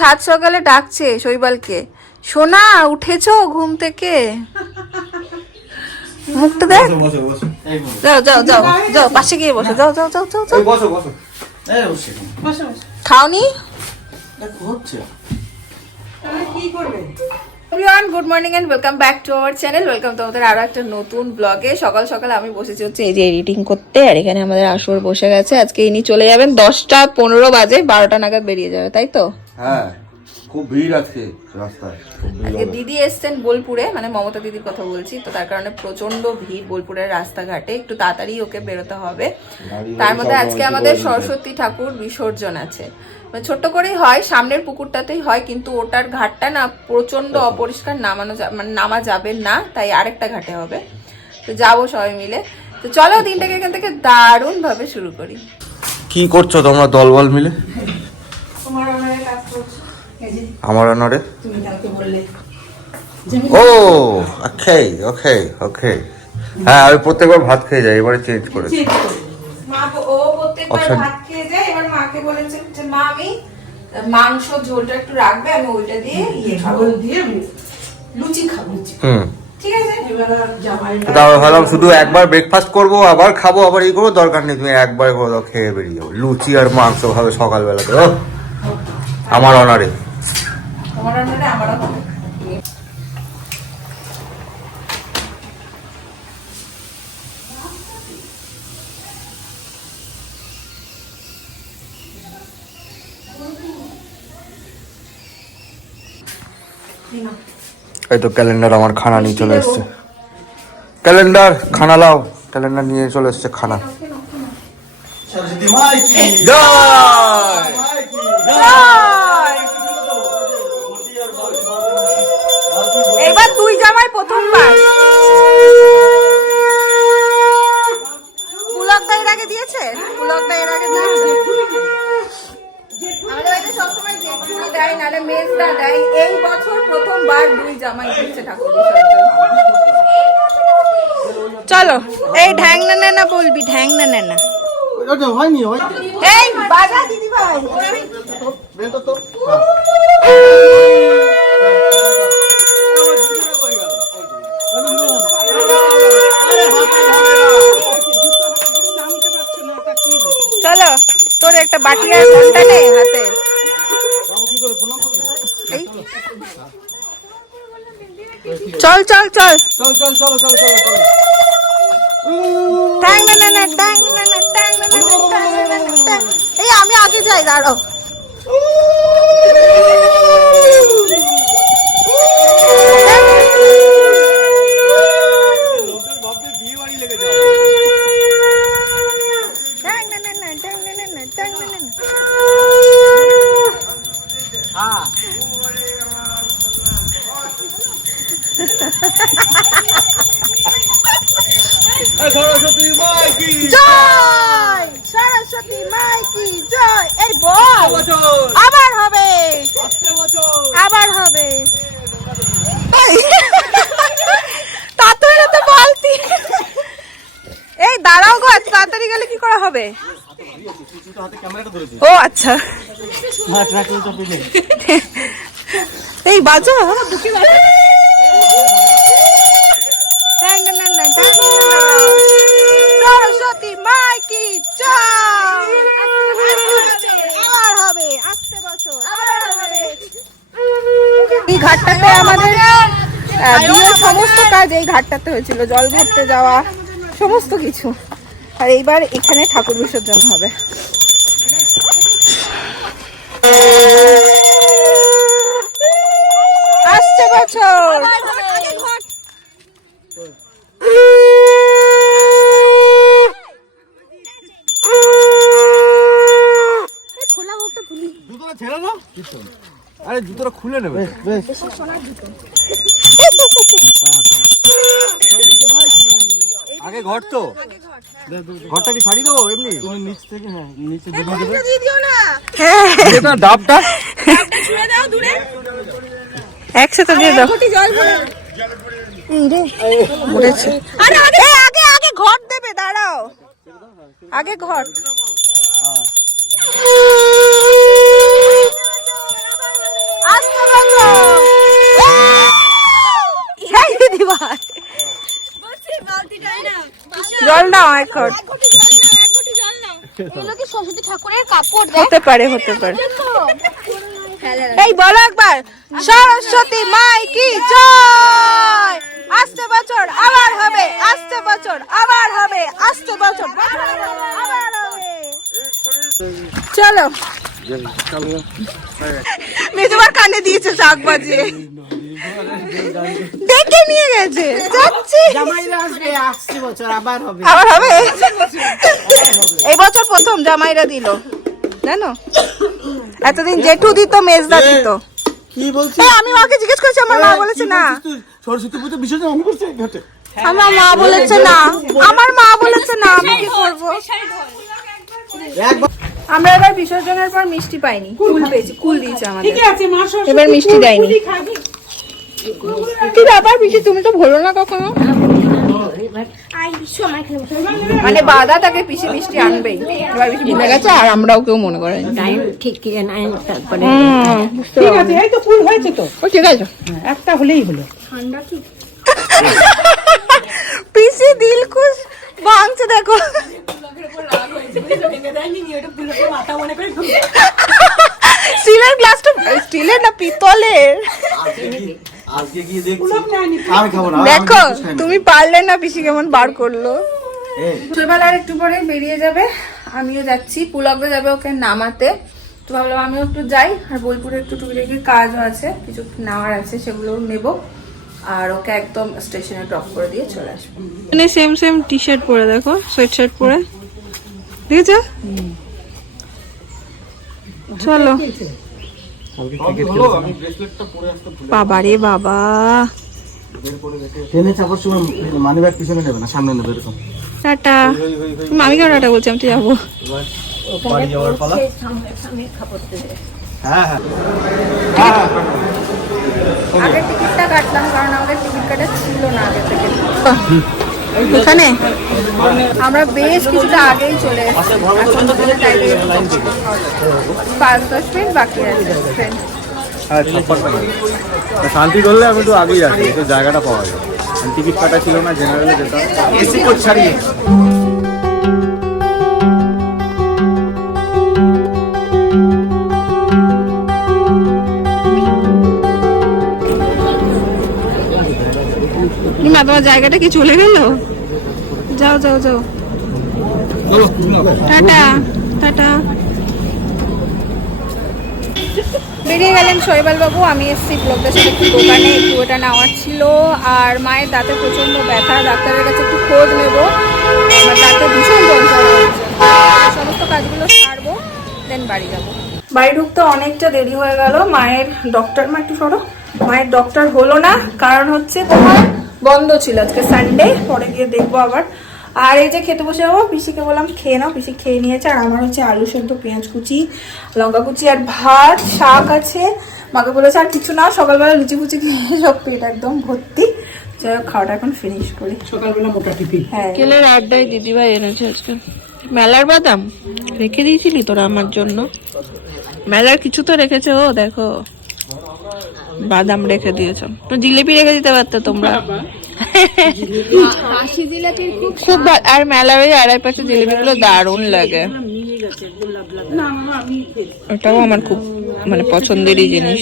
সাত সকালে ডাকছে শৈবালকে, সোনা উঠেছো ঘুম থেকে? মুখটা দেখ। যাও যাও যাও যাও, পাশে গিয়ে বসো, যাও যাও যাও যাও যাও। বসো বসো। খাওনি? হচ্ছে কি করবে? Everyone, good morning and welcome back to our channel. Welcome তোমাদের আরো একটা নতুন ব্লগে। সকাল সকাল আমি বসেছি হচ্ছে এই যে এডিটিং করতে, আর এখানে আমাদের আসর বসে গেছে। আজকে ইনি চলে যাবেন 10টা 15 বাজে, 12টা নাগাদ বেরিয়ে যাবে, তাই তো? হ্যাঁ, খুব ভিড় আছে রাস্তায়। আজকে দিদি এসছেন বোলপুরে, মানে মমতা দিদির কথা বলছি, তো তার কারণে প্রচন্ড ভিড় বোলপুরের রাস্তাঘাটে। একটু তাড়াতাড়ি ওকে বেরোতে হবে। তার মধ্যে আজকে আমাদের সরস্বতী ঠাকুর বিসর্জন আছে। ছোট্ট করেই হয়, সামনের পুকুরটাতেই হয়, কিন্তু ওটার ঘাটটা না প্রচন্ড অপরিষ্কার, নামা যাবে না, তাই আরেকটা ঘাটে হবে। তো যাবো সবাই মিলে। তো চলো দিনটাকে এখান থেকে দারুণ ভাবে শুরু করি। কি করছো তোমরা দলবল মিলে? তোমার অনারে কাজ করছো। আমার অনারে? তুমি কালকে বললে। ও ওকে ওকে ওকে। হ্যাঁ, আমি প্রত্যেকবার ভাত খেয়ে যাই, এবারে চেঞ্জ করেছি। মা ও প্রত্যেকবার ভাত খেয়ে যায়, এবার মাকে বলেছে যে মা আমি মাংস ঝোলটা একটু রাখবে, আমি ওইটা দিয়ে খাবো, দিয়ে আমি লুচি খাবো। ঠিক আছে, এবার জামাই তারপর ভাবলাম শুধু একবার ব্রেকফাস্ট করবো, আবার খাবো, আবার এই করবো, দরকার নেই, তুমি একবার করে দাও, খেয়ে বেরিয়ে যাবো। লুচি আর মাংস খাবে সকালবেলাতে? আমার অনারে। তোমার অনারে আমারও হবে। এই তো ক্যালেন্ডার আমার খানা নিয়ে চলে এসছে। ক্যালেন্ডার খানা লাও, ক্যালেন্ডার নিয়ে চলে এসছে খানা। এবার তুই জামাই প্রথমবার পুলকটা এর আগে দিয়েছে, পুলকটা এর আগে দিয়েছে। আমাদের বাড়িতে সবসময় জেঠুনি দেয়, নাহলে মেজদা দেয়। এই বছর প্রথমবার দুই জামাই দিচ্ছে ঠাকুর বিসর্জন। চলো, এই ঢ্যাং না না বলবি, ঢ্যাং না না হয়নি। এই বাজা দিদি ভাই। চলো, তোর একটা বাটি আর ঘন্টা নেই হাতে। চল চল চল চল চল চলো চলো চলো চলো। ট্যাং না না ট্যাং না না ট্যাং না না। এই আমি আগে যাই, দাঁড়াও। সরস্বতী মাই কি জয়, সরস্বতী মাই কি জয়। এই বল, আবার হবে, আবার হবে। তাড়াতাড়ি তো বলতি। এই দাঁড়াও গো, তাড়াতাড়ি গেলে কি করা হবে? ও আচ্ছা, এই বাজা সরস্বতী মাই কি জয়। আবার হবে, আসছে বছর আবার হবে। এই ঘাটটাতে আমাদের বিয়ের সমস্ত কাজ এই ঘাটটাতে হয়েছিল, জল ভরতে যাওয়া সমস্ত কিছু। আর এইবার এখানে ঠাকুর বিসর্জন হবে। আসছে বছর। আরে জুতোটা খুলে নেবে। আগে ঘর তো, ঘরটা কি ছাড়ি দেবো এমনি? তুমি নিচ থেকে, হ্যাঁ নিচে দিয়ে দিও না। হ্যাঁ ডাবটা ছুঁয়ে দাও দূরে, একসাথে দিয়ে দাও। জল পড়েছে। আরে আগে আগে আগে ঘট দেবে, দাঁড়াও, আগে ঘট। এই দিদি ভাই জল দাও এখন। সরস্বতী ঠাকুরের কাপড় হতে পারে হতে পারে। এই বলো একবার, সরস্বতী মাই কি জয়। আসছে বছর আবার হবে, আসছে বছর আবার হবে, আসছে বছর আবার হবে। চলো মেজবার কানে দিয়েছে শাক বাজিয়ে, ডেকে নিয়ে গেছে। যাচ্ছি জামাইরা আসবে, আসছে বছর আবার হবে। আবার হবে। এই বছর প্রথম জামাইরা দিল, জানো? এতদিন জেঠু দিত, মেজদা দিত। কি বলছিস? এই আমি মাকে জিজ্ঞেস করেছি, আমার মা বলেছে না। সরস্বতী পুজো বিসর্জন আমি করছি ঘাটে। আমার মা বলেছে না, আমার মা বলেছে না, আমি কি করব? আমরা এবার বিসর্জনের পর মিষ্টি পাইনি, কুল পেয়েছি, কুল দিয়েছে আমাদের। এবার মিষ্টি দেয়নি। কি ব্যাপার পিসি, তুমি তো ভুলো না কখনো। মানে বাধা তাকে পিসি মিষ্টি আনবেই, এবার পিসি ভুলে গেছে আর আমরাও কেউ মনে করেনি। ঠিক তারপরে ঠিক আছে, এই তো ফুল হয়েছে তো, ও ঠিক আছে, একটা হলেই হলো। পিসি দিল খুশ ভাঙছে দেখো। স্টিলের গ্লাসটা, স্টিলের না পিতলের। আজকে কি দেখছি আমি খাবো না। দেখো তুমি পারলে না, পিসি কেমন বার করলো। শৈবাল আর একটু পরে বেরিয়ে যাবে, আমিও যাচ্ছি। পুলকও যাবে ওকে নামাতে, তো ভাবলাম আমিও একটু যাই। আর বোলপুরে একটু টুকিটাকি কাজও আছে, কিছু নেওয়ার আছে, সেগুলোও নেবো। আর ওকে একদম স্টেশনে ড্রপ করে দিয়ে চলে আসবো। মানে সেম সেম টি শার্ট পরে, দেখো সোয়েট শার্ট পরে, দেখেছো? চলো আমি ব্রেসলেটটা পরে আসতে ভুলে বাবা রে বাবা। ট্রেনে চাপার সময় মানি ব্যাগ পিছনে নেবে না, সামনে নেবে এরকম। টাটা। আমি কেন টাটা বলছি, আমি তো যাবো। বাড়ি যাওয়ার পালা। হ্যাঁ হ্যাঁ আগের টিকিটটা কাটলাম, কারণ আমাদের টিকিট কাটা ছিল না আগে থেকে। এখানে আমরা বেশ কিছুটা আগেই চলে এসেছি, এখন দুজনে চাইলে 5-10 মিনিট বাকি আছে। হ্যাঁ শান্তি করলে আমি একটু আগেই আসি, একটু জায়গাটা পাওয়া যায়। টিকিট কাটা ছিল না, জেনারেলে যেতাম। এসি কোচ ছাড়িয়ে মা, তোমার জায়গাটা কি চলে গেল? যাও যাও যাও, টাটা টাটা। বেরিয়ে গেলেন শৈবাল বাবু। আমি এসেছি ব্লগদের সাথে একটু দোকানে, একটু ওটা নেওয়ার ছিল। আর মায়ের দাঁতে প্রচন্ড ব্যথা, ডাক্তারের কাছে একটু খোঁজ নেবো। আমার দাঁতে ভীষণ যন্ত্রণা হচ্ছে, সমস্ত কাজগুলো সারবো, দেন বাড়ি যাবো। বাড়ি ঢুকতে অনেকটা দেরি হয়ে গেল। মায়ের ডক্টর, মা একটু সরো, মায়ের ডক্টর হলো না, কারণ হচ্ছে তোমার বন্ধ ছিল, আজকে সানডে, পরে গিয়ে দেখবো আবার। আর এই যে খেতে বসে যাবো, পিসিকে বললাম খেয়ে নাও, পিসি খেয়ে নিয়েছে। আর আমার হচ্ছে আলু সেদ্ধ, পেঁয়াজ কুচি, লঙ্কা কুচি আর ভাত, শাক আছে। মাকে বলেছে আর কিছু না, সকালবেলা লুচি ফুচি খেয়ে সব পেট একদম ভর্তি। যাই হোক, খাওয়াটা এখন ফিনিশ করি। সকালবেলা মোটা টিফিন। হ্যাঁ, কেলের আড্ডায় দিদিভাই এনেছে আজকে মেলার বাদাম রেখে দিয়েছিলি তোরা আমার জন্য। মেলার কিছু তো রেখেছে, ও দেখো বাদাম রেখে দিয়েছ, তো জিলিপি রেখে দিতে পারতো তোমরা। খুব আর মেলার ওই 2.5 প্যাকেট জিলিপি গুলো দারুণ লাগে, ওটাও আমার খুব মানে পছন্দেরই জিনিস।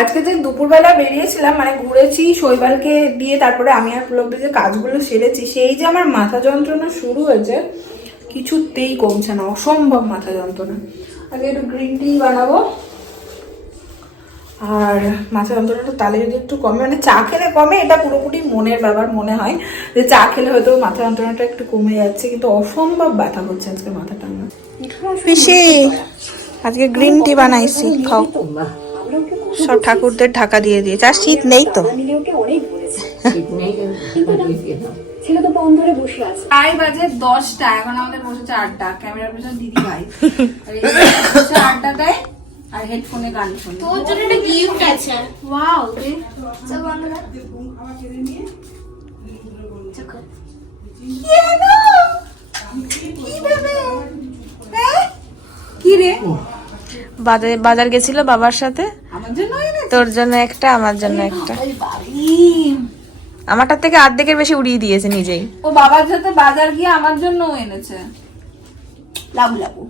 আজকে যে দুপুরবেলা বেরিয়েছিলাম, মানে ঘুরেছি শৈবালকে দিয়ে, তারপরে আমি আর পুলকদের যে কাজগুলো সেরেছি, সেই যে আমার মাথা যন্ত্রণা শুরু হয়েছে, কিছুতেই কমছে না, অসম্ভব মাথা যন্ত্রণা। আগে একটু গ্রিন টি বানাবো, আর মাথা যন্ত্রণাটা তাহলে যদি একটু কমে, মানে চা খেলে কমে, এটা পুরোপুরি মনের ব্যাপার। মনে হয় যে চা খেলে হয়তো মাথা যন্ত্রণাটা একটু কমে যাচ্ছে, কিন্তু অসম্ভব ব্যথা করছে আজকে মাথাটা আমার। পিসি আজকে গ্রিন টি বানাইছি, খাও। সব ঠাকুরদের ঢাকা দিয়ে দিয়েছে, আর শীত নেই তো। প্রায় বাজে 10টা, এখন আমাদের বসেছে আড্ডা। ক্যামেরার পেছনে দিদি ভাই আড্ডা দেয় আর হেডফোনে গান শোনে। তোর জন্য একটা গিফট আছে। ওয়াও, চল বন্ধুরা। কি রে? বাজার গেছিল বাবার সাথে, আমার জন্য এনেছে তোর জন্য একটা, আমার জন্য একটা। ওই বাবি, আমারটার থেকে অর্ধেকের বেশি উড়িয়ে দিয়েছে নিজেই। ও বাবার সাথে বাজার গিয়ে আমার জন্য এনেছে। লাবু লাবু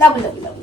লাবু লাবু লাবু